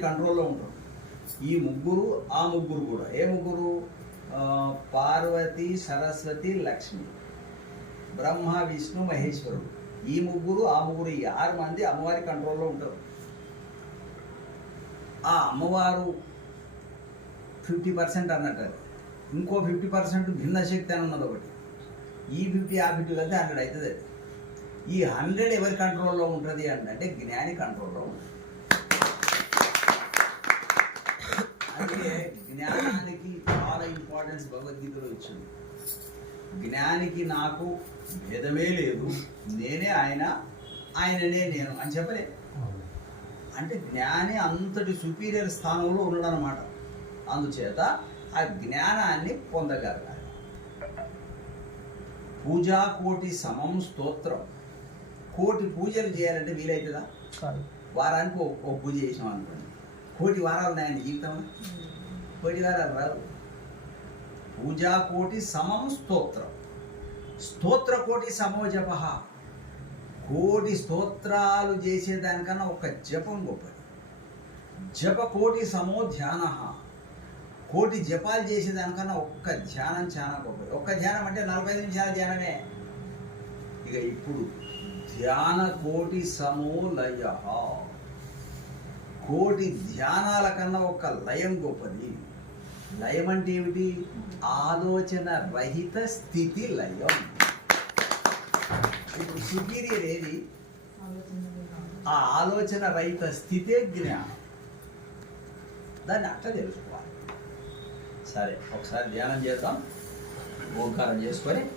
కంట్రోల్లో ఉంటారు ఈ ముగ్గురు ఆ ముగ్గురు కూడా. ఏ ముగ్గురు? ఆ, పార్వతి సరస్వతి లక్ష్మి. బ్రహ్మ విష్ణు మహేశ్వరుడు. ఈ ముగ్గురు ఆ ముగ్గురు ఈ ఆరు మంది అమ్మవారి కంట్రోల్లో ఉంటారు. ఆ అమ్మవారు ఫిఫ్టీ పర్సెంట్ అన్నట్టు అది. ఇంకో ఫిఫ్టీ పర్సెంట్ భిన్న శక్తి అని ఉన్నది ఒకటి. ఈ ఫిఫ్టీ ఆ ఫిఫ్టీ కలిస్తే హండ్రెడ్ అవుతుంది అది. ఈ హండ్రెడ్ ఎవరి కంట్రోల్లో ఉంటుంది అంటే జ్ఞాని కంట్రోల్లో ఉంటుంది. అందుకే జ్ఞానానికి చాలా ఇంపార్టెన్స్ భగవద్గీతలో ఇచ్చింది. జ్ఞానికి నాకు భేదమే లేదు. నేనే ఆయన ఆయననే నేను అని చెప్పలే. అంటే జ్ఞాని అంతటి సుపీరియర్ స్థానంలో ఉన్నాడనమాట అందుచేత ఆ జ్ఞానాన్ని పొందగలగాలి. పూజా కోటి సమం స్తోత్రం. కోటి పూజలు చేయాలంటే వీలవుతుందా కాదు. వారానికి ఒక ఒక పూజ చేసినాం అనుకోండి. కోటి వారాలు ఉన్నాయండి జీవితంలో. కోటి వారాలు రావు. పూజా కోటి సమం స్తోత్రం. స్తోత్ర కోటి సమో జప కోటి స్తోత్రాలు చేసేదానికన్నా ఒక జపం గొప్పది. జప కోటి సమో ధ్యాన కోటి జపాలు చేసేదానికన్నా ఒక్క ధ్యానం చాలా గొప్పది. ఒక్క ధ్యానం అంటే నలభై ఐదు నిమిషాల ధ్యానమే. ఇక ఇప్పుడు ధ్యాన కోటి సమో లయ కోటి ధ్యానాల కన్నా ఒక లయం గొప్పది. లయం అంటే ఏమిటి? ఆలోచన రహిత స్థితి లయం. ఇప్పుడు సుపీరియర్ ఏది? ఆ ఆలోచన రహిత స్థితే జ్ఞానం. దాన్ని అట్లా తెలుసుకోవాలి. సరే ఒకసారి ధ్యానం చేద్దాం. ఓంకారం చేసుకొని